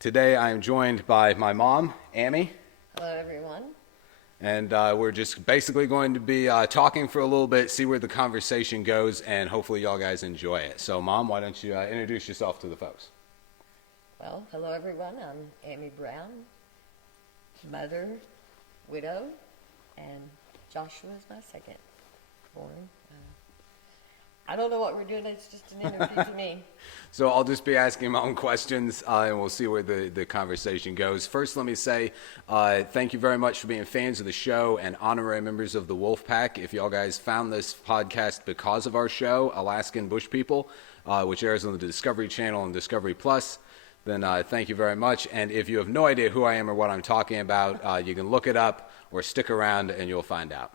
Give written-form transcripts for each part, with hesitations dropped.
Today I am joined by my mom, Amy, Hello, everyone. and we're just basically going to be talking for a little bit, see where the conversation goes, and hopefully y'all guys enjoy it. So, Mom, why don't you introduce yourself to the folks? Well, hello, everyone. I'm Amy Brown, mother, widow, and Joshua is my second born. I don't know what we're doing. It's just an interview to me. So I'll just be asking my own questions, and we'll see where the conversation goes. First, let me say thank you very much for being fans of the show and honorary members of the Wolf Pack. If y'all guys found this podcast because of our show, Alaskan Bush People, which airs on the Discovery Channel and Discovery Plus, then thank you very much. And if you have no idea who I am or what I'm talking about, you can look it up or stick around and you'll find out.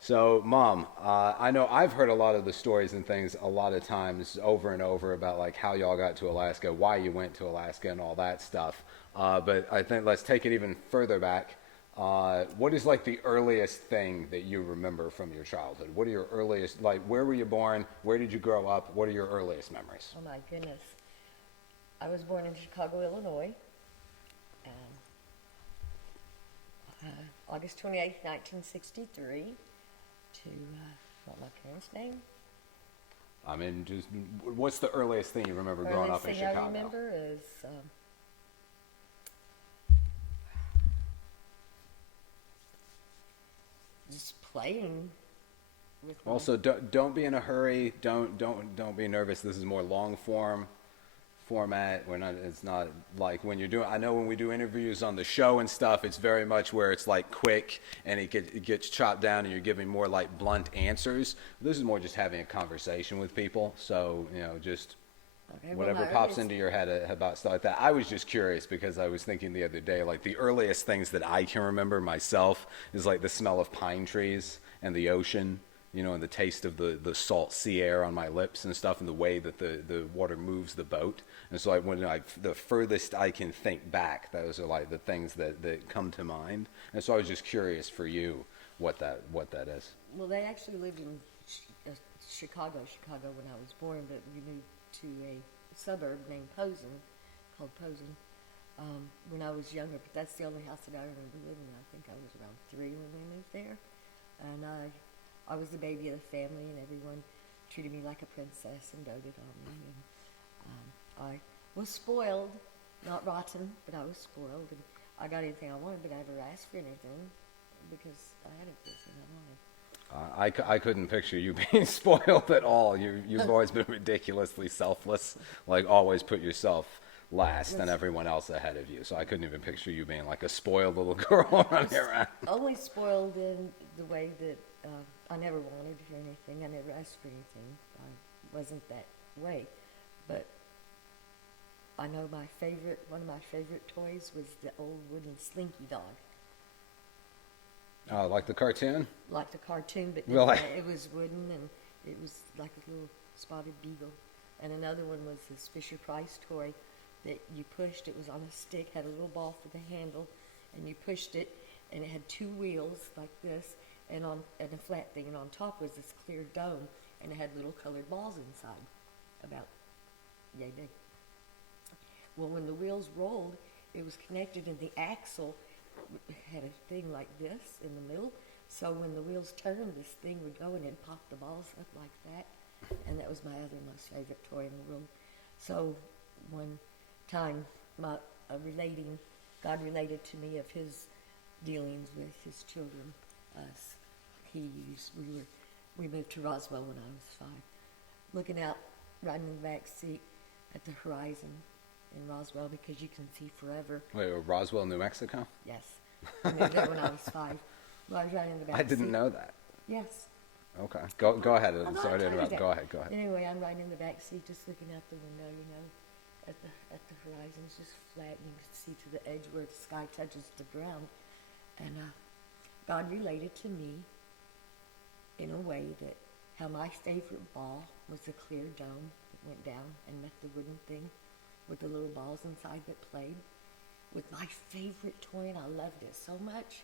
So, Mom, I know I've heard a lot of the stories and things a lot of times over and over about like how y'all got to Alaska, why you went to Alaska and all that stuff. But I think let's take it even further back. What is like the earliest thing that you remember from your childhood? What are your earliest, like where were you born? Where did you grow up? What are your earliest memories? Oh, my goodness. I was born in Chicago, Illinois, August 28th, 1963, to, what my parents' name? I mean, just what's the earliest thing you remember growing up in Earliest thing Chicago? I remember is just playing with my... Also, don't be in a hurry. Don't be nervous. This is more long format. We're not. It's not like when you're doing. I know when we do interviews on the show and stuff, it's very much where it's like quick and it gets chopped down and you're giving more like blunt answers. This is more just having a conversation with people. So just Okay, well, whatever my pops earliest- into your head about stuff like that. I was just curious because I was thinking the other day, like the earliest things that I can remember myself is like the smell of pine trees and the ocean, and the taste of the salt sea air on my lips and stuff, and the way that the water moves the boat. And so the furthest I can think back, those are like the things that come to mind. And so I was just curious for you what that is. Well, they actually lived in Chicago when I was born, but we moved to a suburb named called Posen, when I was younger. But that's the only house that I remember living in. I think I was around 3 when we moved there, and I was the baby of the family, and everyone treated me like a princess and doted on me. And I was spoiled, not rotten, but I was spoiled, and I got anything I wanted, but I never asked for anything because I had everything I wanted. I couldn't picture you being spoiled at all. You've always been ridiculously selfless, like always put yourself last and everyone else ahead of you. So I couldn't even picture you being like a spoiled little girl running around. Only spoiled in the way that I never wanted anything. I never asked for anything. I wasn't that way. But I know one of my favorite toys was the old wooden Slinky dog. Like the cartoon? Like the cartoon, but Really? it was wooden, and it was like a little spotted beagle. And another one was this Fisher-Price toy that you pushed. It was on a stick, had a little ball for the handle, and you pushed it, and it had 2 wheels like this, and a flat thing, and on top was this clear dome, and it had little colored balls inside, about yay big. Well, when the wheels rolled, it was connected, and the axle had a thing like this in the middle, so when the wheels turned, this thing would go and it'd pop the balls up like that, and that was my other most favorite toy in the world. So one time, God related to me of his dealings with his children. We moved to Roswell when I was 5, looking out, riding in the back seat at the horizon in Roswell because you can see forever. Wait, Roswell, New Mexico? Yes. I moved there when I was 5. Well, I was riding in the back I didn't seat. know that. Yes. Okay, go ahead. I'm not Sorry to telling you interrupt. that. Go ahead. Anyway, I'm riding in the back seat, just looking out the window, at the horizon. It's just flat, and you can see to the edge where the sky touches the ground. And God related to me in a way that how my favorite ball was the clear dome that went down and met the wooden thing with the little balls inside that played, with my favorite toy, and I loved it so much.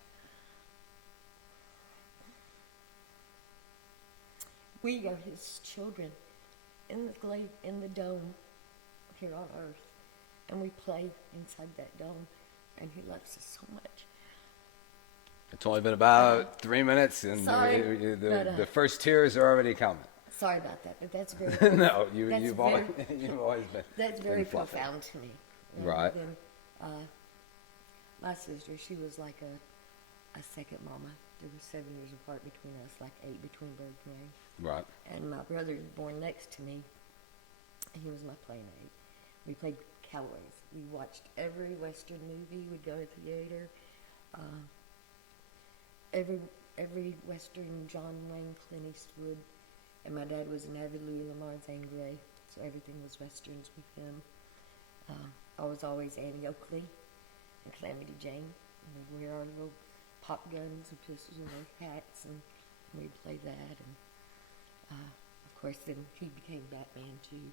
We are his children in the dome here on earth. and we play inside that dome, and he loves us so much. It's only been about 3 minutes, and Sorry, the first tears are already coming. Sorry about that, but that's very No, that's you've very, always been. that's very been fluffy. profound to me. Right. Then, my sister, she was like a second mama. There were 7 years apart between us, like 8 between birth and marriage. Right. And my brother was born next to me, and he was my playmate. We played cowboys. We watched every Western movie. We'd go to the theater. Every Western, John Wayne, Clint Eastwood. And my dad was an avid Louis Lamar Zane Grey, so everything was Westerns with him. I was always Annie Oakley and Calamity Jane. And we'd wear our little pop guns and pistols and their hats, and we'd play that. And of course, then he became Batman too.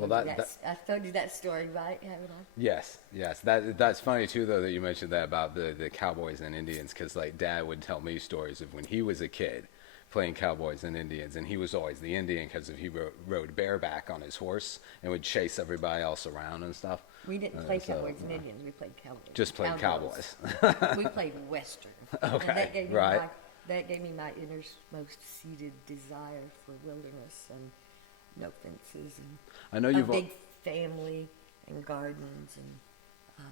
I've told you that story, right? Haven't I? Yes. That's funny too, though, that you mentioned that about the cowboys and Indians, because like Dad would tell me stories of when he was a kid playing cowboys and Indians, and he was always the Indian because he rode bareback on his horse and would chase everybody else around and stuff. We didn't play cowboys and Indians. We played cowboys. Just played cowboys. We played Western. Okay, And right. That gave me my innermost seated desire for wilderness and no fences and I know a you've big family and gardens and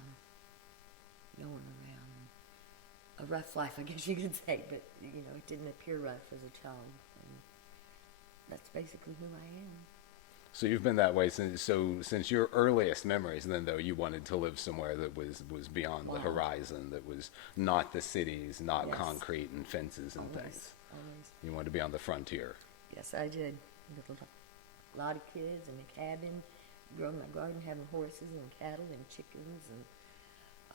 going around. A rough life, I guess you could say, but it didn't appear rough as a child. And that's basically who I am. So you've been that way since your earliest memories. Then, though, you wanted to live somewhere that was beyond the horizon, that was not the cities, not concrete and fences and things. Always. You wanted to be on the frontier. Yes, I did. With a lot of kids in a cabin, growing my garden, having horses and cattle and chickens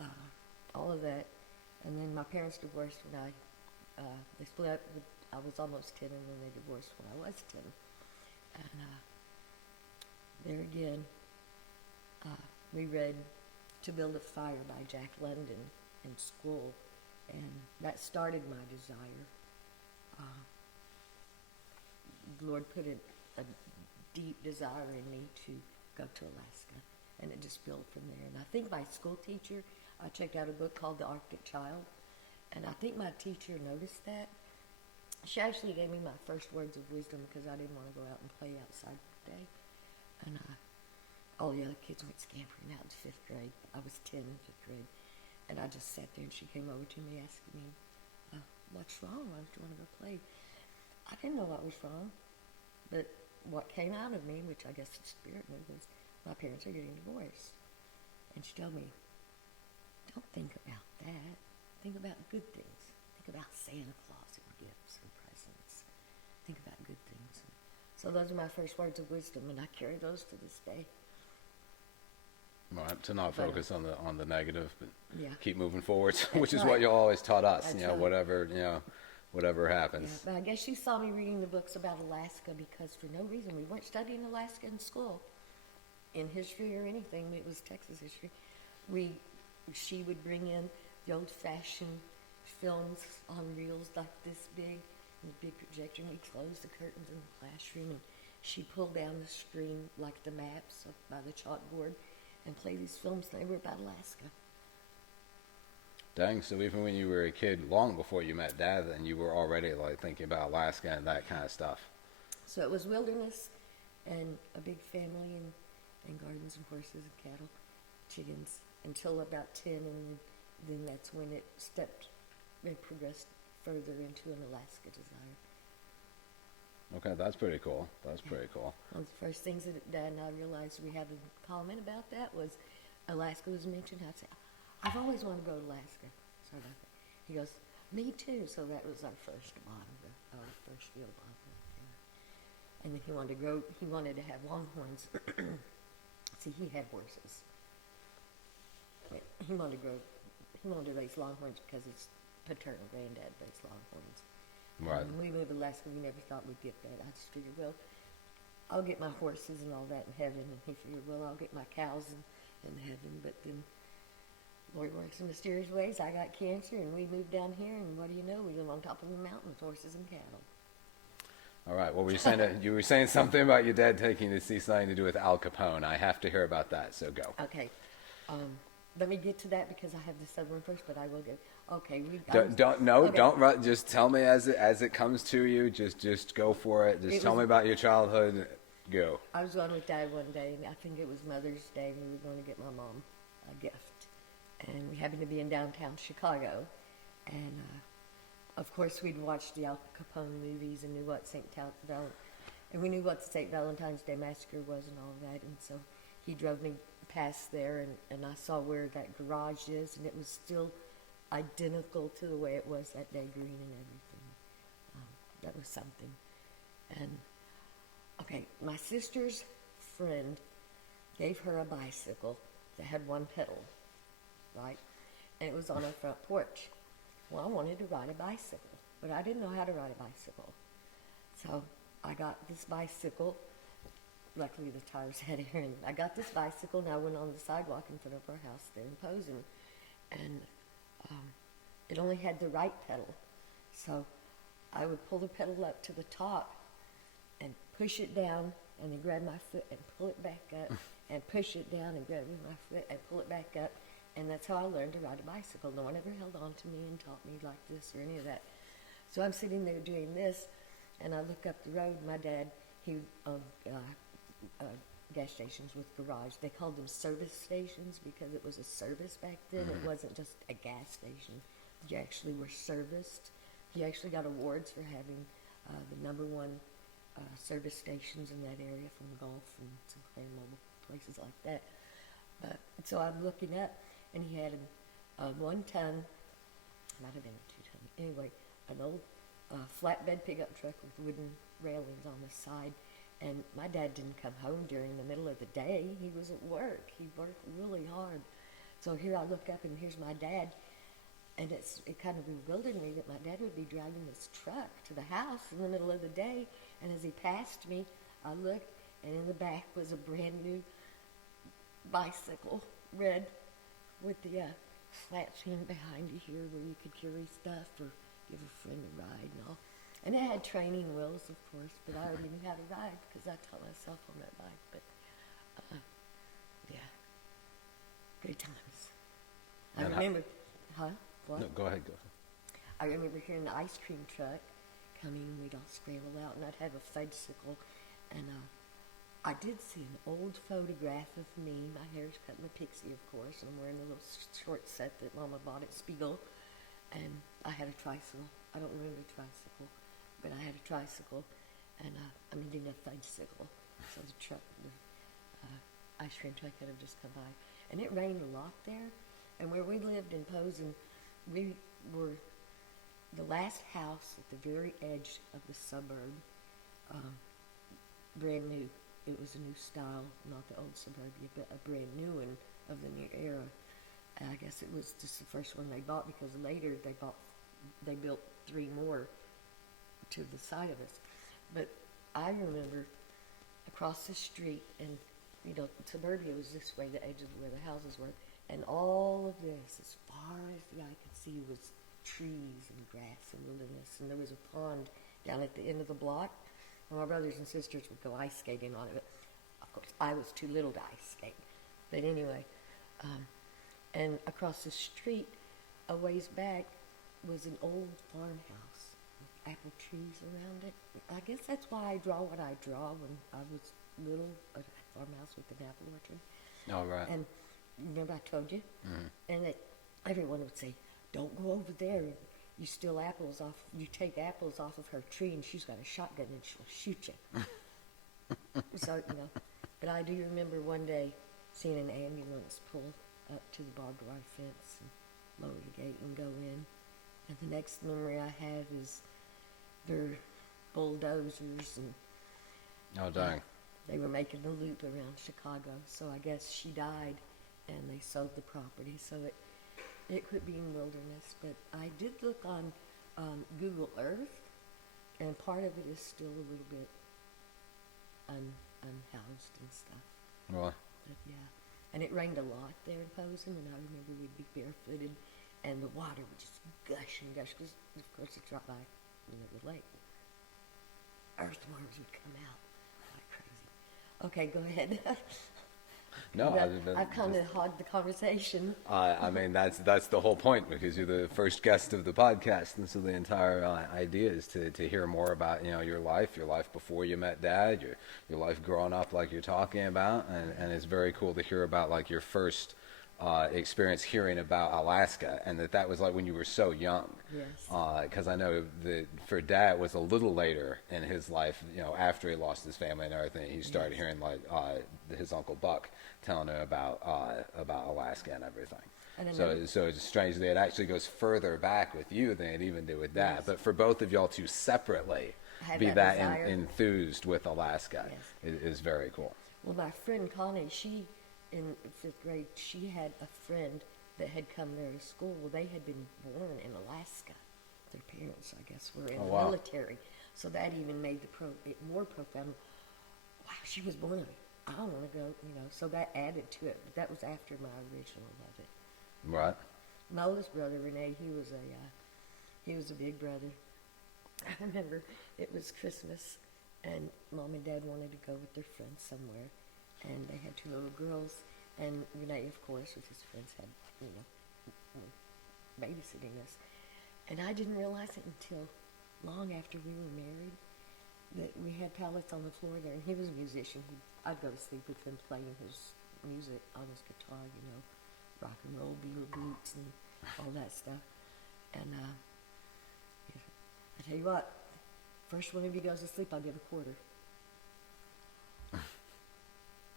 and all of that. And then my parents divorced when they split up. I was almost 10, and then they divorced when I was 10. And there again, we read To Build a Fire by Jack London in school, and that started my desire. The Lord put a deep desire in me to go to Alaska, and it just built from there. And I think my school teacher, I checked out a book called The Arctic Child, and I think my teacher noticed that. She actually gave me my first words of wisdom because I didn't want to go out and play outside today. And all the other kids went scampering out in 5th grade. I was 10 in 5th grade. And I just sat there, and she came over to me asking me, what's wrong? Why don't you want to go play? I didn't know what was wrong. But what came out of me, which I guess the Spirit knew, was my parents are getting divorced. And she told me, don't think about that. Think about good things. Think about Santa Claus and gifts and presents. Think about good things. So those are my first words of wisdom, and I carry those to this day. Right, to not focus on the negative, but keep moving forward, That's which is right. what you always taught us. That's right. Whatever happens. Yeah, but I guess you saw me reading the books about Alaska because for no reason we weren't studying Alaska in school, in history or anything. It was Texas history. She would bring in the old-fashioned films on reels like this big, and a big projector, and we'd close the curtains in the classroom, and she'd pull down the screen like the maps up by the chalkboard and play these films. They were about Alaska. Dang, so even when you were a kid, long before you met Dad, then you were already like thinking about Alaska and that kind of stuff. So it was wilderness and a big family and gardens and horses and cattle, chickens, until about 10, and then that's when it progressed further into an Alaska desire. Okay, that's pretty cool. Pretty cool. One of the first things that Dad and I realized we had a comment about that was Alaska was mentioned. I'd say, I've always wanted to go to Alaska. Sorry about that. He goes, me too. So that was our first bond, our first real bond right there. And then he wanted to have longhorns. See, he had horses. He wanted to raise longhorns because his paternal granddad raised longhorns. Right. And when we moved to Alaska, we never thought we'd get that. I just figured, well, I'll get my horses and all that in heaven. And he figured, well, I'll get my cows in heaven. But then Lord works in mysterious ways. I got cancer, and we moved down here, and what do you know? We live on top of a mountain with horses and cattle. All right. Well, were you saying you were saying something about your dad taking to see something to do with Al Capone? I have to hear about that. So go. Okay. Let me get to that because I have this other one first, but I will get. Okay, Don't run. Just tell me as it comes to you. Just go for it. Just tell me about your childhood. Go. I was going with Dad one day, and I think it was Mother's Day. We were going to get my mom a gift, and we happened to be in downtown Chicago, and of course we'd watched the Al Capone movies and knew what and we knew what the St. Valentine's Day Massacre was and all that, and so he drove me past there, and I saw where that garage is, and it was still identical to the way it was that day, green and everything. That was something. And okay, my sister's friend gave her a bicycle that had one pedal, right? And it was on her front porch. Well, I wanted to ride a bicycle, but I didn't know how to ride a bicycle. So I got this bicycle. Luckily, the tires had air in it. I got this bicycle, and I went on the sidewalk in front of our house there in Posen, and it only had the right pedal. So I would pull the pedal up to the top and push it down, and then grab my foot and pull it back up, and push it down and grab my foot and pull it back up, and that's how I learned to ride a bicycle. No one ever held on to me and taught me like this or any of that. So I'm sitting there doing this, and I look up the road. My dad, he owned gas stations with garage. They called them service stations because it was a service back then. It wasn't just a gas station. You actually were serviced. You actually got awards for having the number one service stations in that area, from Gulf and Sinclair Mobile, places like that. So I'm looking up, and he had a 1 ton, might have been a 2 ton, anyway, an old flatbed pickup truck with wooden railings on the side. And my dad didn't come home during the middle of the day. He was at work. He worked really hard. So here I look up, and here's my dad. And it kind of bewildered me that my dad would be driving this truck to the house in the middle of the day. And as he passed me, I looked, and in the back was a brand new bicycle, red, with the flat thing behind you here where you could carry stuff or give a friend a ride and all. And it had training wheels, of course, but I already knew how to ride because I taught myself on that bike. But, yeah, good times. I remember, what? No, go ahead. I remember hearing the ice cream truck coming, and we'd all scramble out, and I'd have a fudgesicle. And I did see an old photograph of me. My hair's cut in a pixie, of course, and I'm wearing a little short set that Mama bought at Spiegel. And I had a tricycle. I don't remember the tricycle, but I had a tricycle, and I'm eating a fudgesicle. So the ice cream truck could have just come by. And it rained a lot there. And where we lived in Posen, we were the last house at the very edge of the suburb, brand new. It was a new style, not the old suburbia, but a brand new one of the new era. And I guess it was just the first one they bought, because later they built 3 more to the side of us. But I remember across the street, and suburbia was this way, the edge of where the houses were, and all of this, as far as the eye could see, was trees and grass and wilderness, and there was a pond down at the end of the block, and my brothers and sisters would go ice skating on it. But of course, I was too little to ice skate. But anyway, and across the street, a ways back, was an old farmhouse with apple trees around it. I guess that's why I draw what I draw when I was little, a farmhouse with an apple orchard. All right. And remember I told you? Mm-hmm. And that everyone would say, don't go over there. You steal apples off, you take apples off of her tree, and she's got a shotgun and she'll shoot you. So, but I do remember one day seeing an ambulance pull up to the barbed wire fence and lower the gate and go in. And the next memory I have is their bulldozers, and oh, dang. They were making a loop around Chicago. So I guess she died, and they sold the property. So it quit being wilderness. But I did look on Google Earth, and part of it is still a little bit unhoused and stuff. Really? But yeah. And it rained a lot there in Posen, and I remember we'd be barefooted, and the water would just gush and gush, because, of course, it's right by the lake. earthworms would come out like crazy. Okay, go ahead. No, I've kind of hogged the conversation. I mean, that's the whole point, because you're the first guest of the podcast, and so the entire idea is to hear more about your life before you met Dad, your life growing up, like you're talking about, and it's very cool to hear about like your first experience hearing about Alaska, and that was like when you were so young. Yes. Because I know that for Dad it was a little later in his life, after he lost his family and everything, he started hearing like his Uncle Buck telling him about Alaska and everything. So it's strange that it actually goes further back with you than it even did with Dad. Yes. But for both of y'all to separately be that enthused with Alaska is very cool. Well, my friend Connie, in 5th grade, she had a friend that had come there to school. Well, they had been born in Alaska. Their parents, I guess, were in the military. So that even made it more profound. Wow, she was born there. I don't want to go, so that added to it. But that was after my original of it. Right. My oldest brother, Renee, he was a big brother. I remember it was Christmas, and Mom and Dad wanted to go with their friends somewhere. And they had 2 little girls, and Renee, of course, with his friends, had, babysitting us. And I didn't realize it until long after we were married that we had pallets on the floor there, and he was a musician. I'd go to sleep with him playing his music on his guitar, rock and roll, Beatle boots, and all that stuff. And I tell you what, first one of you goes to sleep, I'll give a quarter.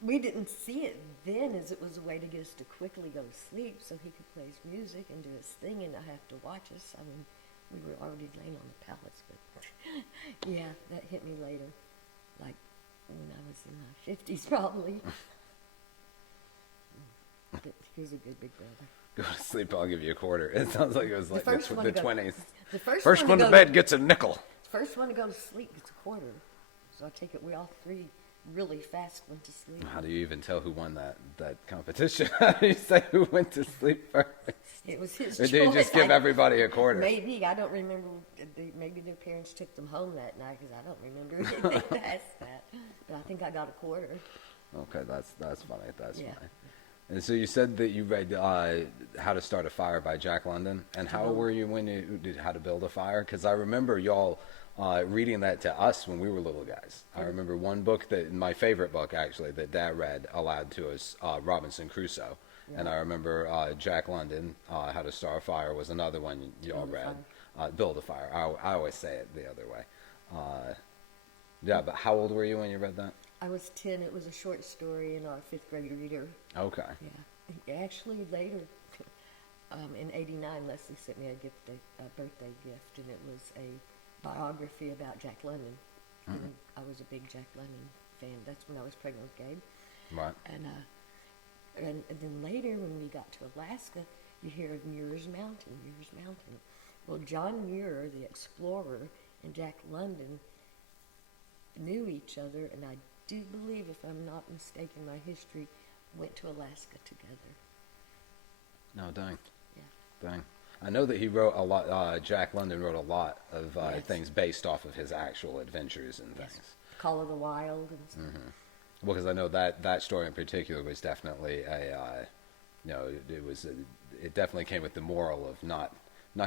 We didn't see it then as it was a way to get us to quickly go to sleep so he could play his music and do his thing and not have to watch us. I mean, we were already laying on the pallets, but yeah, that hit me later, like when I was in my 50s probably. But he was a good big brother. Go to sleep, I'll give you a quarter. It sounds like it was like the 20s. The first one to bed gets a nickel. First one to go to sleep gets a quarter. So I take it we all 3 really fast went to sleep. How do you even tell who won that competition? How do you say who went to sleep first? It was his or choice. did you just give everybody a quarter? Maybe. I don't remember. Maybe their parents took them home that night because I don't remember anything past that. But I think I got a quarter. Okay, that's funny. That's Yeah. funny. And so you said that you read How to Start a Fire by Jack London. And how old were you when you did How to Build a Fire? Because I remember y'all reading that to us when we were little guys. I remember one book, my favorite book actually, that Dad read aloud to us, Robinson Crusoe. Yeah. And I remember Jack London, How to Start a Fire was another one y'all read. Build a Fire. I always say it the other way. Yeah, but how old were you when you read that? I was 10. It was a short story in our 5th grade reader. Okay. Yeah. Actually, later, in '89, Leslie sent me a birthday gift, and it was a biography about Jack London. Mm-hmm. And I was a big Jack London fan. That's when I was pregnant with Gabe. Right. And then later, when we got to Alaska, you hear of Muir's Mountain. Well, John Muir, the explorer, and Jack London knew each other, and I do believe, if I'm not mistaken, my history went to Alaska together. No, dang. Yeah. Dang. I know that he wrote a lot, Jack London wrote a lot of things based off of his actual adventures and things. Yes. Call of the Wild and stuff. Mm-hmm. Well, because I know that story in particular was definitely it definitely came with the moral of not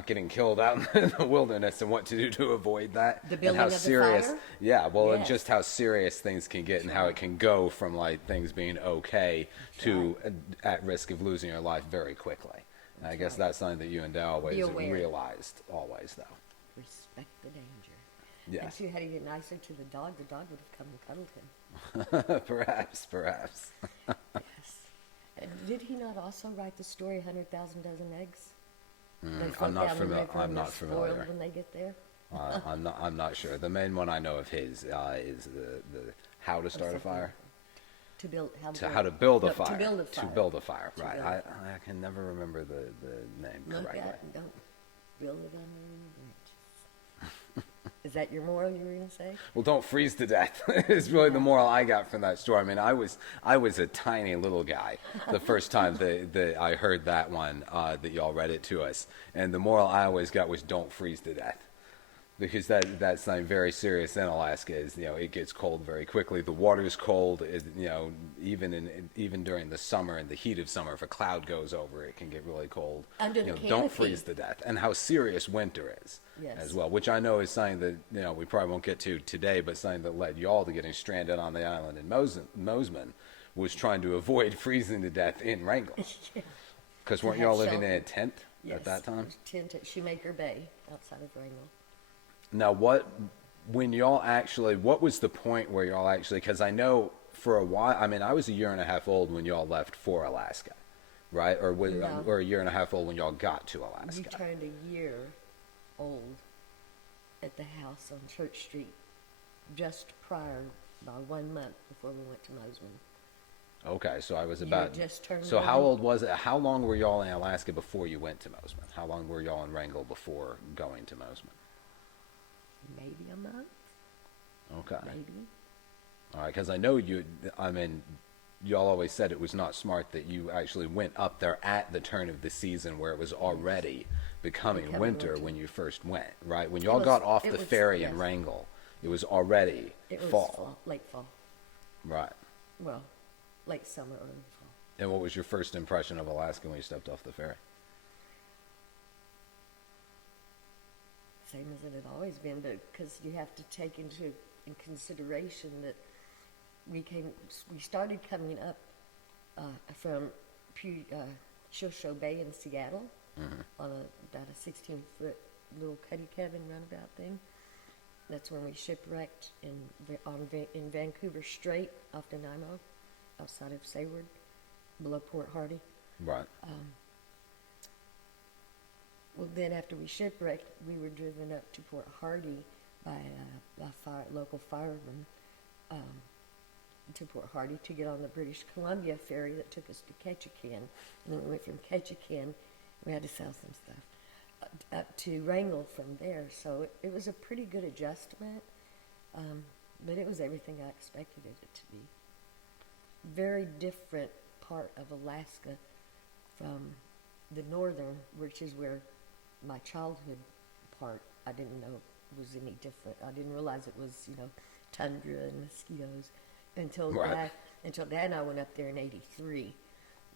getting killed out in the wilderness and what to do to avoid that. The building and how of serious, the fire? Yeah, well, Yes. and just how serious things can get and how it can go from like things being okay to at risk of losing your life very quickly. And I guess that's something that you and Dad always realized, always though. Respect the danger. Yes. And see how to get nicer to the dog would have come and cuddled him. Perhaps. Yes. And did he not also write the story 100,000 Dozen Eggs? I'm not familiar. When they get there. I'm not sure. The main one I know of his is the How to Start a Fire. How to build a fire. To build a fire. Right. I can never remember the name correctly. Don't build it under the branches. Is that your moral you were going to say? Well, don't freeze to death. Is really the moral I got from that story. I mean, I was a tiny little guy the first time that I heard that one that y'all read it to us, and the moral I always got was don't freeze to death. Because that's something very serious in Alaska is, it gets cold very quickly. The water's cold, even during the summer and the heat of summer, if a cloud goes over, it can get really cold. Under the Don't canopy. freeze to death. And how serious winter is Yes. as well, which I know is something that, we probably won't get to today, but something that led y'all to getting stranded on the island in Mosman was trying to avoid freezing to death in Wrangell. Yeah. Because To weren't have y'all living shelter. in a tent Yes. at that time? Tent at Shoemaker Bay outside of Wrangell. Now, what was the point where y'all actually, because I know for a while, I mean, I was a year and a half old when y'all left for Alaska, right? No. Or a year and a half old when y'all got to We Alaska. turned a year old at the house on Church Street just prior, by 1 month before we went to Mosman. Okay, so I was You about, had just turned so how one. old was it? How long were y'all in Alaska before you went to Mosman? How long were y'all in Wrangell before going to Mosman? Maybe a month, Okay. maybe. All right, because I know y'all always said it was not smart that you actually went up there at the turn of the season where it was already becoming winter when you first went, right? When y'all got off the ferry in yes. Wrangell, it was already It was fall. late fall. Right. Well, late summer, early fall. And what was your first impression of Alaska when you stepped off the ferry? Same as it had always been, but because you have to take into in consideration that we started coming up from Shosho Bay in Seattle on about a 16-foot little cuddy cabin runabout thing. That's when we shipwrecked in Vancouver Strait off Nanaimo, outside of Sayward, below Port Hardy. Right. Well, then after we shipwrecked, we were driven up to Port Hardy by a local fireman to Port Hardy to get on the British Columbia ferry that took us to Ketchikan. And then we went from Ketchikan, we had to sell some stuff, up to Wrangell from there. So it was a pretty good adjustment, but it was everything I expected it to be. Very different part of Alaska from the northern, which is where my childhood part, I didn't know was any different. I didn't realize it was, tundra and mosquitoes until Dad and I went up there in '83.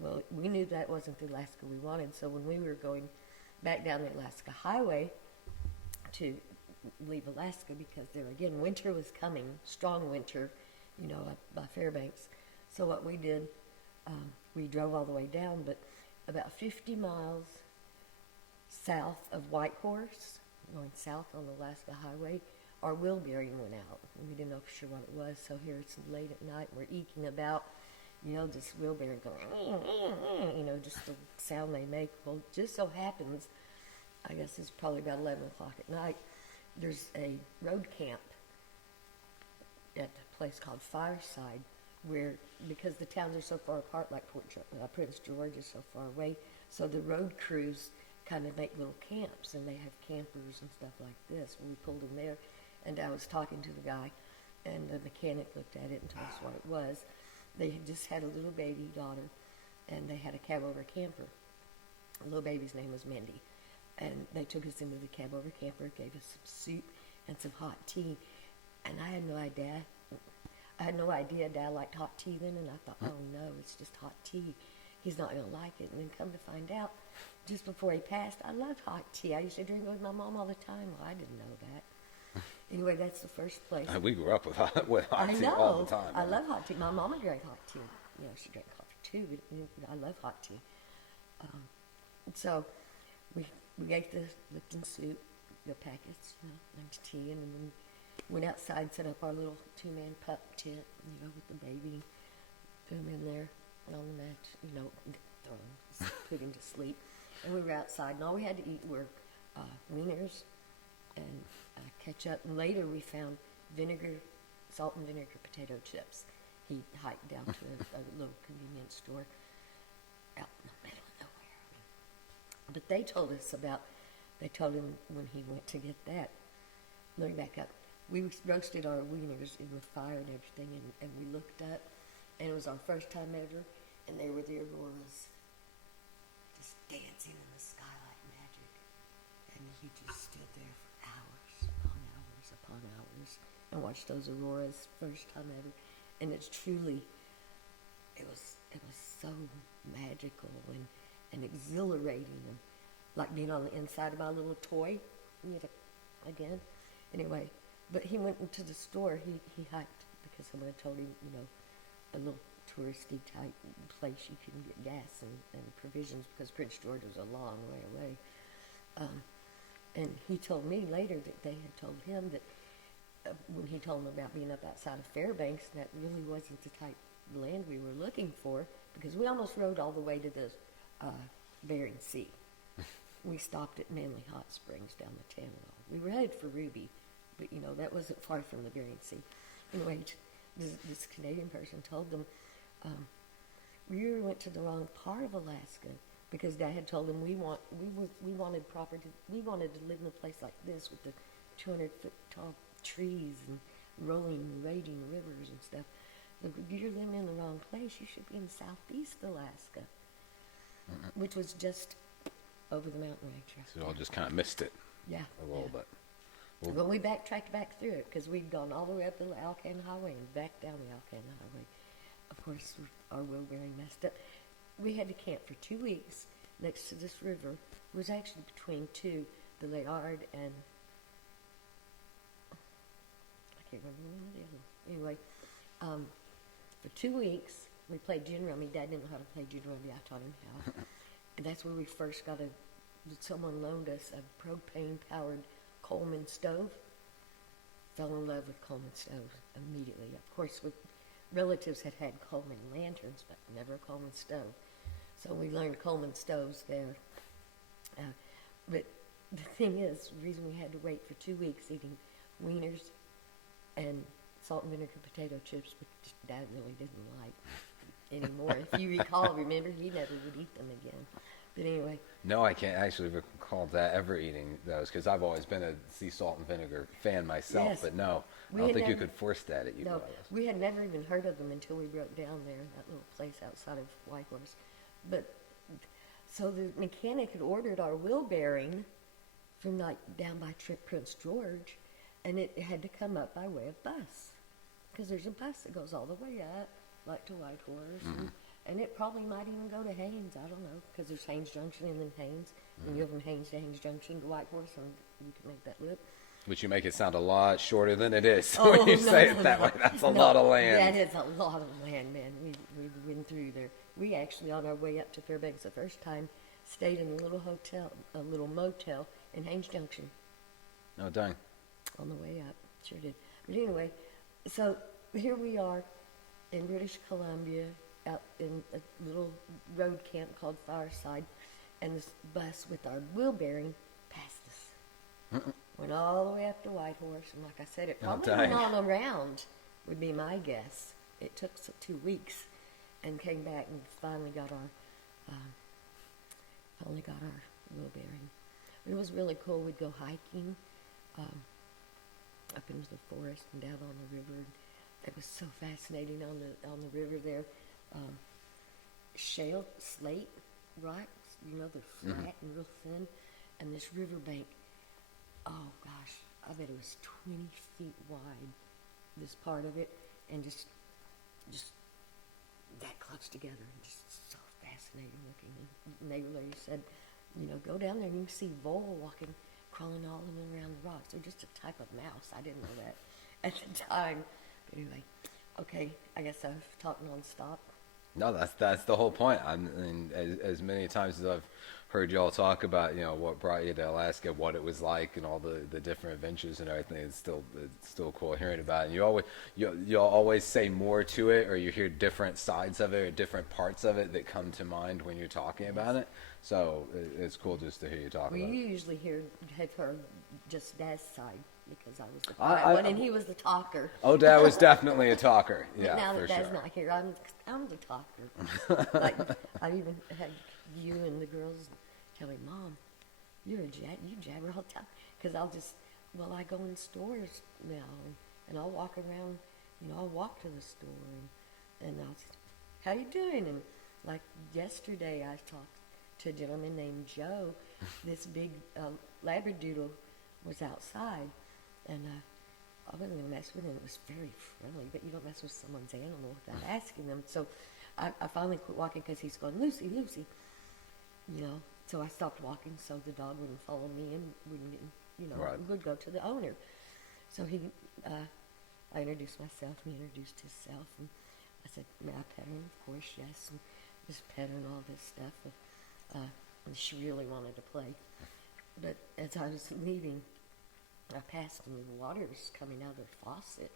Well, we knew that wasn't the Alaska we wanted, so when we were going back down the Alaska Highway to leave Alaska, because there again, winter was coming, strong winter, up by Fairbanks. So what we did, we drove all the way down, but about 50 miles south of Whitehorse, going south on the Alaska Highway, our wheel bearing went out. We didn't know for sure what it was, so here it's late at night, we're eking about, this wheel bearing going, just the sound they make. Well, it just so happens, I guess it's probably about 11 o'clock at night, there's a road camp at a place called Fireside, where, because the towns are so far apart, like Prince George is so far away, so the road crews kind of make little camps, and they have campers and stuff like this. We pulled in there, and I was talking to the guy, and the mechanic looked at it and told us what it was. They had just had a little baby daughter, and they had a cab-over camper. The little baby's name was Mindy, and they took us into the cab-over camper, gave us some soup and some hot tea, and I had no idea Dad liked hot tea then, and I thought, oh no, it's just hot tea. He's not going to like it. And then come to find out, just before he passed, I loved hot tea. I used to drink it with my mom all the time. Well, I didn't know that. Anyway, that's the first place. We grew up with hot I tea know. all the time. I love hot tea. My mama drank hot tea. She drank coffee too, but I love hot tea. So we ate the Lipton soup, the packets, nice tea, and then went outside, set up our little 2-man pup tent, with the baby, threw him in there on the mat, put him to sleep. And we were outside, and all we had to eat were wieners and ketchup. And later we found salt and vinegar potato chips. He hiked down to a little convenience store out in the middle of nowhere. But they told him when he went to get that. Let me back up. We roasted our wieners in the fire and everything, and we looked up, and it was our first time ever, and there were the auroras just dancing in the sky like magic. And he just stood there for hours on waters and watched those auroras first time ever. And it's truly, it was so magical and exhilarating, and like being on the inside of my little toy, again. Anyway, but he went into the store. He hiked because someone had told him, a little touristy type place you can get gas and provisions, because Prince George was a long way away. And he told me later that they had told him that when he told him about being up outside of Fairbanks, that really wasn't the type of land we were looking for, because we almost rode all the way to the Bering Sea. We stopped at Manly Hot Springs down the Tanana. We were headed for Ruby, but that wasn't far from the Bering Sea. Anyway, this Canadian person told them, we went to the wrong part of Alaska, because Dad had told him we wanted property. We wanted to live in a place like this with the 200-foot tall trees and rolling, raging rivers and stuff. Look, you're living in the wrong place. You should be in southeast Alaska, which was just over the mountain range. So you all just kind of missed it. Yeah, a little bit. Well, we backtracked back through it because we'd gone all the way up the Alaskan Highway and back down the Alaskan Highway. Of course, our wheel bearing messed up. We had to camp for 2 weeks next to this river. It was actually between the Layard and I can't remember the name of the other one. Anyway, for 2 weeks we played gin rummy. Dad didn't know how to play gin rummy. I taught him how. And that's where we first someone loaned us a propane-powered Coleman stove. Fell in love with Coleman stoves immediately. Of course, relatives had Coleman lanterns, but never a Coleman stove. So we learned Coleman stoves there. But the thing is, the reason we had to wait for 2 weeks eating wieners and salt and vinegar potato chips, which Dad really didn't like anymore. If you remember, he never would eat them again. But anyway. No, I can't actually recall that ever eating those, because I've always been a sea salt and vinegar fan myself. Yes. But no, I don't think you could force that at you. No, we had never even heard of them until we broke down there, that little place outside of Whitehorse. But so the mechanic had ordered our wheel bearing from down by Prince George, and it had to come up by way of bus, because there's a bus that goes all the way up, like to Whitehorse, and it probably might even go to Haines. I don't know, because there's Haines Junction and then Haines, and you go from Haines to Haines Junction to Whitehorse, and you can make that loop. Which you make it sound a lot shorter than it is. When you say it that way, that's a lot of land. That is a lot of land, man. We went through there. We actually, on our way up to Fairbanks the first time, stayed in a little motel in Haines Junction. Oh, dang. On the way up, sure did. But anyway, so here we are in British Columbia, out in a little road camp called Fireside, and this bus with our wheel bearing passed us. Went all the way up to Whitehorse, and like I said, it probably went all around, would be my guess. It took 2 weeks, and came back and finally got our wheel bearing. It was really cool. We'd go hiking up into the forest and down on the river. It was so fascinating on the river there. Shale slate rocks, they're flat and real thin, and this riverbank. Oh gosh, I bet it was 20 feet wide, this part of it, and just that close together, and just so fascinating looking. And they really said, go down there and you can see vole crawling all in and around the rocks. They're just a type of mouse. I didn't know that at the time. But anyway, okay, I guess I've talked nonstop. No, that's the whole point. I mean, as many times as I've heard y'all talk about, what brought you to Alaska, what it was like, and all the different adventures and everything, it's still cool hearing about it. And you'll always say more to it, or you hear different sides of it or different parts of it that come to mind when you're talking about it. So it's cool just to hear you talk about it. We usually have heard just Dad's side, because I was the quiet one and he was the talker. Oh, Dad was definitely a talker. Yeah, now for that Dad's sure. not here, I'm the talker. Like, I even had you and the girls tell me, Mom, you jabber all the time. Because I go in stores now, and I'll walk around, I'll walk to the store, and I'll say, how you doing? And like yesterday, I talked to a gentleman named Joe. This big Labradoodle was outside, and I wasn't going to mess with him. It was very friendly, but you don't mess with someone's animal without asking them. So I finally quit walking because he's going, Lucy, Lucy, you know. So I stopped walking so the dog wouldn't follow me and wouldn't, you know, Right. would go to the owner. So I introduced myself, and he introduced himself, and I said, may I pet him? Of course, yes. And just pet her and all this stuff. And she really wanted to play. But as I was leaving, I passed and the water was coming out of the faucet.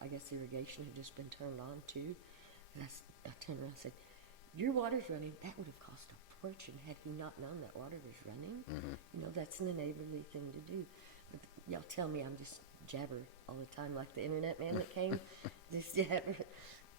I guess irrigation had just been turned on too. And I turned around and said, your water's running. That would have cost a fortune had he not known that water was running. Mm-hmm. You know, that's a neighborly thing to do. But y'all tell me I'm just jabber all the time like the internet man that came. Just jabber.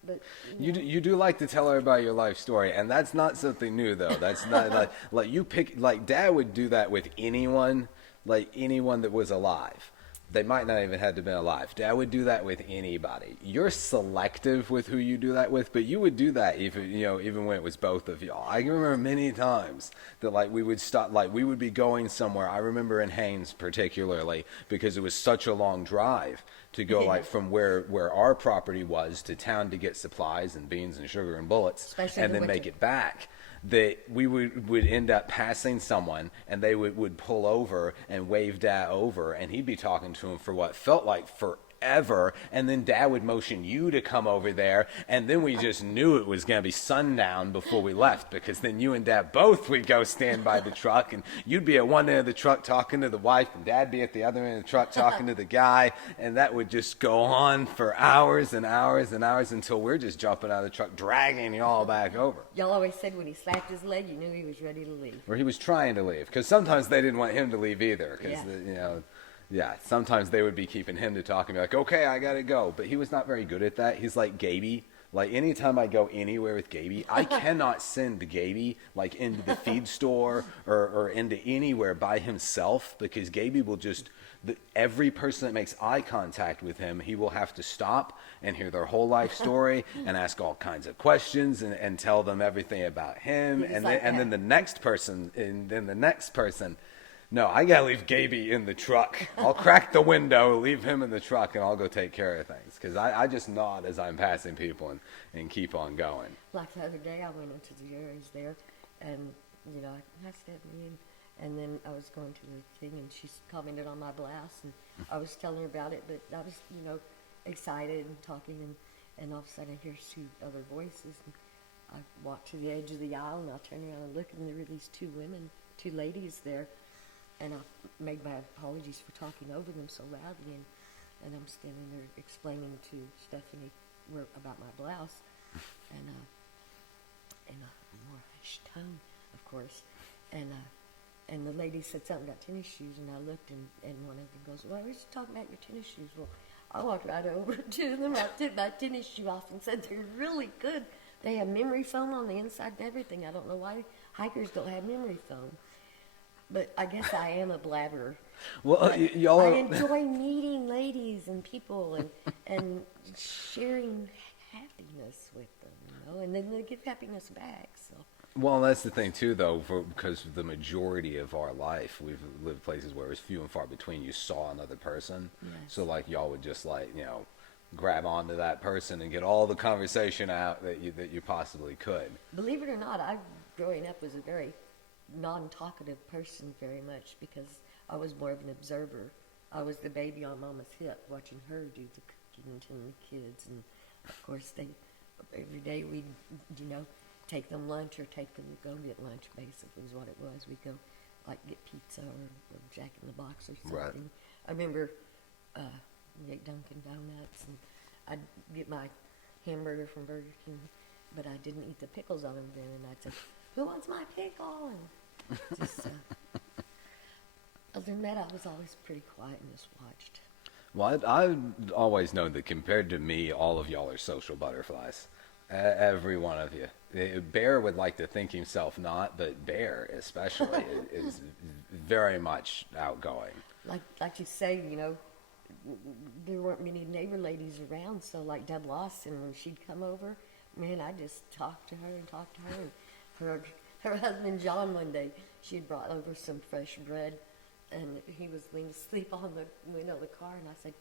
But You do like to tell everybody your life story, and that's not something new though. That's not like you pick, like Dad would do that with anyone, like anyone that was alive. They might not even have to been alive. Dad would do that with anybody. You're selective with who you do that with, but you would do that even when it was both of y'all. I can remember many times that like we would stop, like we would be going somewhere. I remember in Haines particularly because it was such a long drive to go like from where our property was to town to get supplies and beans and sugar and bullets, especially and then make it back. That we would end up passing someone and they would pull over and wave Dad over and he'd be talking to him for what felt like forever, and then Dad would motion you to come over there, and then we just knew it was going to be sundown before we left, because then you and Dad both would go stand by the truck, and you'd be at one end of the truck talking to the wife and Dad be at the other end of the truck talking to the guy, and that would just go on for hours and hours and hours until we're just jumping out of the truck dragging y'all back over. Y'all always said when he slapped his leg, you knew he was ready to leave. Or he was trying to leave, because sometimes they didn't want him to leave either, because yeah, sometimes they would be keeping him to talk and be like, okay, I gotta go. But he was not very good at that. He's like Gaby. Like anytime I go anywhere with Gaby, I cannot send Gaby like into the feed store or into anywhere by himself, because Gaby will just, every person that makes eye contact with him, he will have to stop and hear their whole life story and ask all kinds of questions and tell them everything about him. And then the next person, no, I gotta leave Gaby in the truck. I'll crack the window, leave him in the truck, and I'll go take care of things. Because I just nod as I'm passing people and keep on going. Like the other day, I went into the areas there, and, you know, I stepped in, and then I was going to the thing, and she commented on my blouse, and I was telling her about it, but I was, you know, excited and talking, and all of a sudden I hear two other voices, and I walked to the edge of the aisle, and I turned around and looked, and there were these two ladies there. And I made my apologies for talking over them so loudly, and I'm standing there explaining to Stephanie about my blouse, and in a more hushed tone, of course, and the lady said something about tennis shoes, and I looked, and one of them goes, well, I was talking about your tennis shoes. Well, I walked right over to them, I took my tennis shoe off and said, they're really good. They have memory foam on the inside and everything. I don't know why hikers don't have memory foam. But I guess I am a blabber. Well, y'all I enjoy meeting ladies and people and sharing happiness with them, you know, and then they give happiness back. So. Well, that's the thing too, though, because the majority of our life, we've lived places where it was few and far between you saw another person. Yes. So, like, y'all would just grab onto that person and get all the conversation out that you possibly could. Believe it or not, I growing up was a very non-talkative person very much, because I was more of an observer. I was the baby on Mama's hip, watching her do the cooking to the kids, and of course every day we'd take them lunch or take them to go get lunch. Basically, is what it was. We'd go like get pizza or Jack in the Box or something. Right. I remember get Dunkin' Donuts, and I'd get my hamburger from Burger King, but I didn't eat the pickles on them then, and I'd say, who wants my pickle? And just, other than that, I was always pretty quiet and just watched. Well, I've always known that compared to me, all of y'all are social butterflies. Every one of you. Bear would like to think himself not, but Bear especially is very much outgoing. Like you say, there weren't many neighbor ladies around, so like Deb Lawson, when she'd come over, man, I just talked to her. And her husband John, one day, she had brought over some fresh bread, and he was laying asleep on the window of the car, and I said,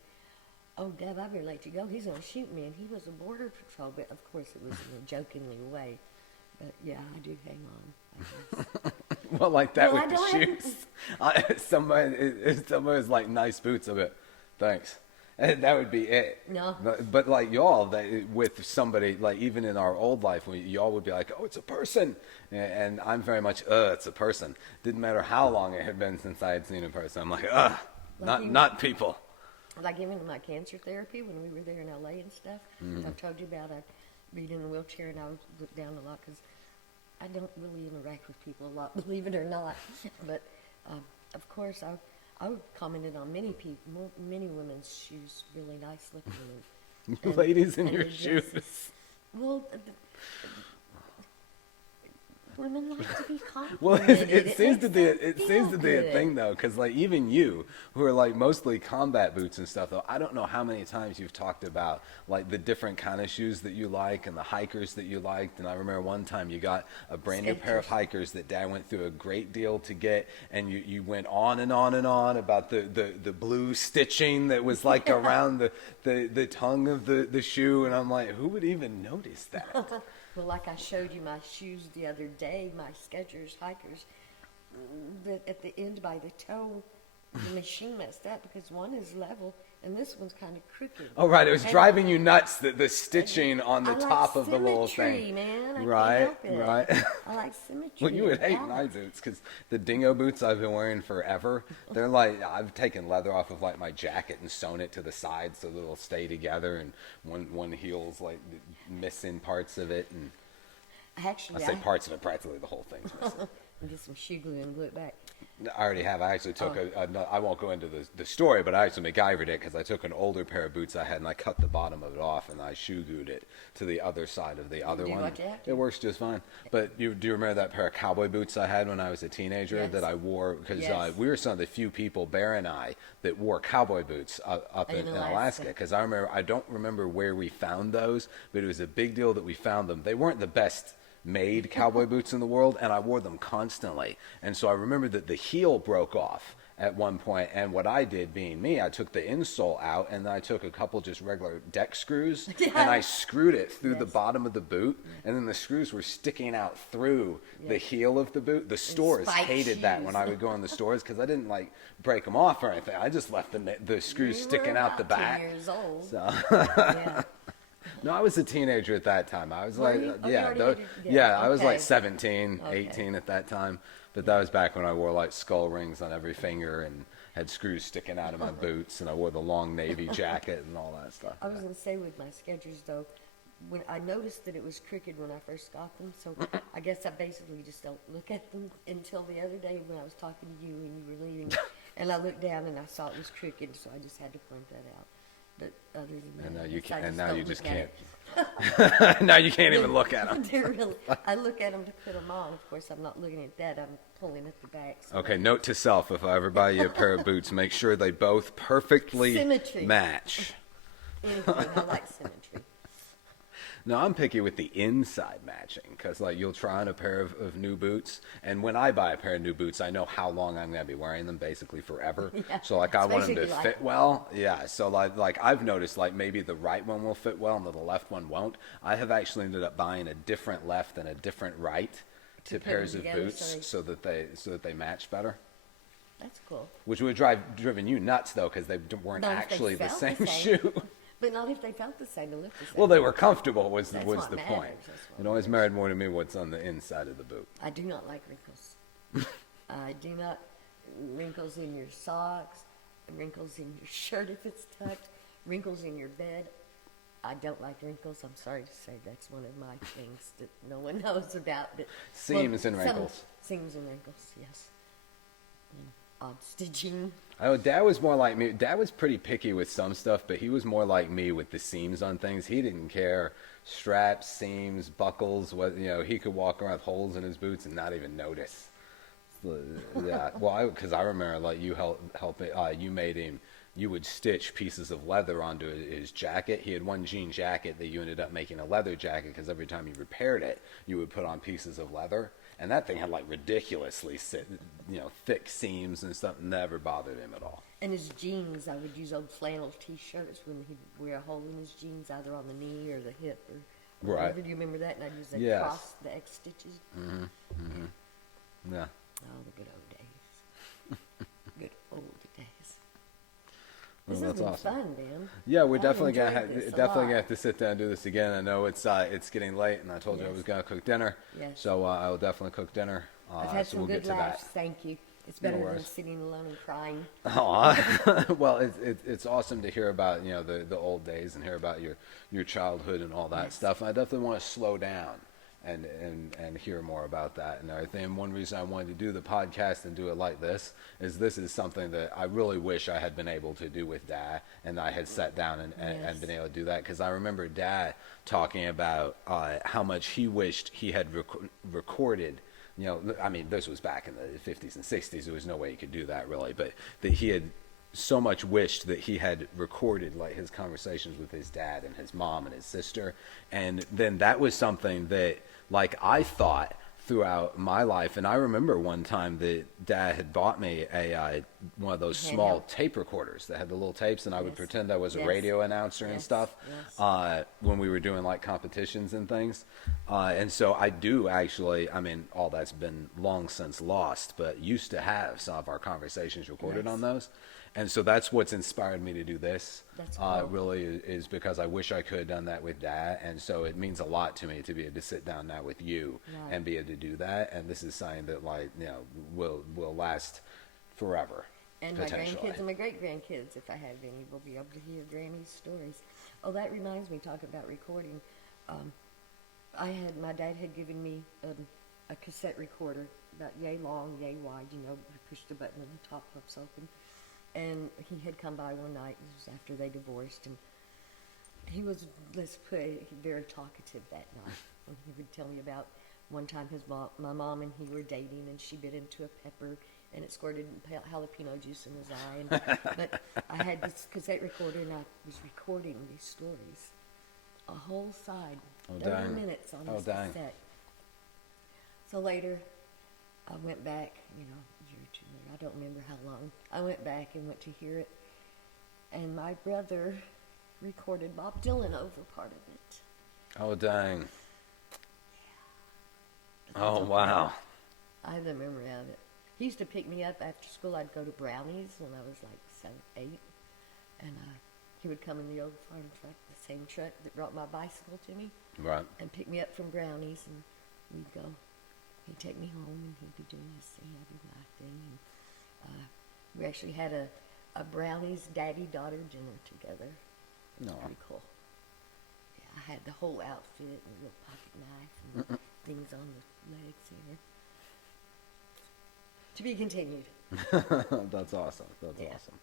oh, Deb, I better let you go. He's going to shoot me. And he was a border patrol, but of course it was in a jokingly way. But yeah, I do hang on, I guess. Well, like that Well, with I the don't shoes. Somebody's like, nice boots. I'll be, thanks. And that would be it. No. But like y'all, with somebody, like even in our old life, y'all would be like, oh, it's a person. And I'm very much, it's a person. Didn't matter how long it had been since I had seen a person. I'm like, not people. Like even in my cancer therapy, when we were there in LA and stuff, I've told you about, I'd be in a wheelchair and I would look down a lot because I don't really interact with people a lot, believe it or not. But of course, I commented on many women's shoes, really nice looking. And, Ladies in and your the shoes. dresses. Well, women like to be Well, complimented. it seems to be feel a good. thing though, because like even you, who are like mostly combat boots and stuff, though, I don't know how many times you've talked about like the different kind of shoes that you like and the hikers that you liked. And I remember one time you got a brand new pair of hikers that Dad went through a great deal to get, and you went on and on and on about the blue stitching that was like around the tongue of the shoe, and I'm like, who would even notice that? Well, like I showed you my shoes the other day, my Skechers hikers, at the end by the toe, the machine messed up because one is level and this one's kind of crooked. Oh, right. It was And driving you nuts, the stitching on the I like top of the little symmetry, thing. man. I Right, can't help it. right. I like symmetry. Well, you would hate Yeah. my boots because the dingo boots I've been wearing forever, they're like, I've taken leather off of like my jacket and sewn it to the side so that it'll stay together, and one heel's like missing parts of it, and Actually, I say parts of it, practically the whole thing's missing. and get some shoe glue and glue it back. I already have. I actually took I won't go into the story, but I actually MacGyvered it because I took an older pair of boots I had and I cut the bottom of it off and I shoe glued it to the other side of the other Do one. what you have to. It works just fine. But do you remember that pair of cowboy boots I had when I was a teenager Yes. that I wore? Because Yes. we were some of the few people, Bear and I, that wore cowboy boots up in Alaska. Because I don't remember where we found those, but it was a big deal that we found them. They weren't the best made cowboy boots in the world, and I wore them constantly. And so I remember that the heel broke off at one point, and what I did, being me, I took the insole out and then I took a couple just regular deck screws and I screwed it through the Yes. bottom of the boot, and then the screws were sticking out through the heel of the boot. The stores spiked hated that shoes. when I would go in the stores because I didn't like break them off or anything. I just left the screws You sticking were out the about 10 back. years old. So Yeah. no, I was a teenager at that time. I was Were like, you? Oh, you yeah, already tho- had yeah, I was okay. like 17, Okay. 18 at that time. But that was back when I wore like skull rings on every finger and had screws sticking out of my boots, and I wore the long navy jacket and all that stuff. I was going to say with my Skechers though, when I noticed that it was crooked when I first got them, so I guess I basically just don't look at them until the other day when I was talking to you and you were leaving, and I looked down and I saw it was crooked, so I just had to point that out. But other than that, And now I you guess can, I and now don't you just look at can't. Now you can't even look at them. They're really, I look at them to put them on. Of course, I'm not looking at that. I'm pulling at the back. So Okay, note to self: if I ever buy you a pair of boots, make sure they both perfectly Symmetry. match. anything, I like symmetry. No, I'm picky with the inside matching because, like, you'll try on a pair of new boots, and when I buy a pair of new boots, I know how long I'm going to be wearing them, basically forever. Yeah, So, like, I want them to especially if you like fit them. well. Yeah, so, like I've noticed, like, maybe the right one will fit well and the left one won't. I have actually ended up buying a different left and a different right to put them pairs of together boots so so that they match better. That's cool. Which would driven you nuts, though, because they weren't Not if they actually the felt same shoe. But not if they felt the same and looked the same. Well, they were comfortable was That's was what the matters, point. that's what It always mattered more to me what's on the inside of the boot. I do not like wrinkles. I do not wrinkles in your socks, wrinkles in your shirt if it's tucked, wrinkles in your bed. I don't like wrinkles. I'm sorry to say that's one of my things that no one knows about. But Seams and some wrinkles. Seams and wrinkles, yes. And odd stitching. Oh, Dad was more like me. Dad was pretty picky with some stuff, but he was more like me with the seams on things. He didn't care. Straps, seams, buckles, he could walk around with holes in his boots and not even notice. Yeah, well, because I remember, like, you you made him, you would stitch pieces of leather onto his jacket. He had one jean jacket that you ended up making a leather jacket because every time you repaired it, you would put on pieces of leather. and that thing had like ridiculously thick seams and stuff. Never bothered him at all. And his jeans, I would use old flannel T-shirts when he'd wear a hole in his jeans, either on the knee or the hip or Right. whatever. Do you remember that? And I'd use the Yes. cross, the X stitches. Yeah. Oh, the good old days. Good old days. Well, This has that's been awesome. fun, Dan. Yeah, we're I've definitely enjoyed gonna this a definitely lot. gonna have to sit down and do this again. I know it's getting late, and I told you I Yes. was gonna cook dinner. Yes. So I will definitely cook dinner. I've had so some we'll good get to laughs. that. Thank you. It's better than worries. sitting alone and crying. Aw. Well, it's awesome to hear about the old days and hear about your childhood and all that Yes. stuff. I definitely want to slow down and hear more about that and everything. And one reason I wanted to do the podcast and do it like this is something that I really wish I had been able to do with Dad, and I had sat down and Yes. been able to do that, because I remember Dad talking about how much he wished he had recorded. I mean, this was back in the 50s and 60s. There was no way he could do that, really. But that he had so much wished that he had recorded, like, his conversations with his dad and his mom and his sister. And then that was something that, like, I thought throughout my life. And I remember one time that Dad had bought me one of those small Handheld. tape recorders that had the little tapes, and I would Yes. pretend I was a Yes. radio announcer and Yes. stuff Yes. when we were doing like competitions and things. And so I do actually, I mean, all that's been long since lost, but used to have some of our conversations recorded Yes. on those. And so that's what's inspired me to do this. That's cool. Really is because I wish I could have done that with Dad. And so it means a lot to me to be able to sit down now with you Right. and be able to do that. And this is something that, like, will last forever. And my potentially. grandkids and my great-grandkids, if I have any, will be able to hear Granny's stories. Oh, that reminds me, talking about recording. My dad had given me a cassette recorder, about yay long, yay wide, you push the button and the top pops open. And he had come by one night, it was after they divorced, and he was, very talkative that night. And he would tell me about one time my mom and he were dating, and she bit into a pepper, and it squirted jalapeno juice in his eye. But I had this cassette recorder, and I was recording these stories, a whole side, Oh, 30 dang. minutes on Oh, this dang. cassette. So later, I went back, a year or two later, I don't remember how long. I went back and went to hear it, and my brother recorded Bob Dylan over part of it. Oh, dang. But Oh, that's okay. wow. I have the memory of it. He used to pick me up after school. I'd go to Brownies when I was like 7, 8, and he would come in the old farm truck, the same truck that brought my bicycle to me, Right. and pick me up from Brownies, and we'd go. He'd take me home, and he'd be doing his thing, I'd do my thing. And we actually had a Brownies daddy-daughter dinner together. It was No. pretty cool. Yeah, I had the whole outfit and a little pocket knife and things on the legs here. To be continued. That's awesome. That's Yeah. awesome.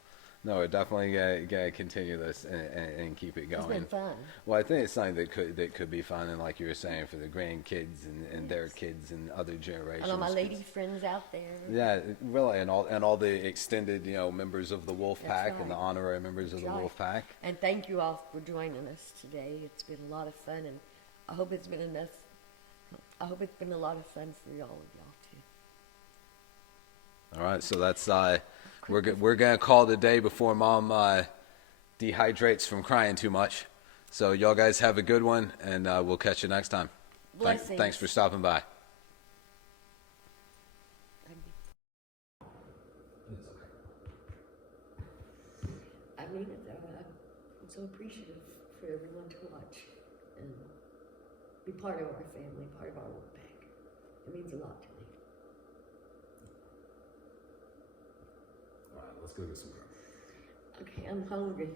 No, we're definitely gotta continue this and keep it It's going. been fun. Well, I think it's something that could be fun, and like you were saying, for the grandkids and their kids and other generations. And all my 'cause- lady friends out there. Yeah, really, and all the extended members of the Wolf That's Pack and the right. honorary members of That's the right. Wolf Pack. And thank you all for joining us today. It's been a lot of fun, and I hope it's been enough. I hope it's been a lot of fun for all of y'all too. All right, so that's we're gonna call it a day before Mom dehydrates from crying too much. So y'all guys have a good one, and we'll catch you next time. Blessings. Thanks for stopping by. I mean it though. I'm so appreciative for everyone to watch and be part of our family, part of our work pack. It means a lot to me. All right, let's go get some. Okay, I'm hungry.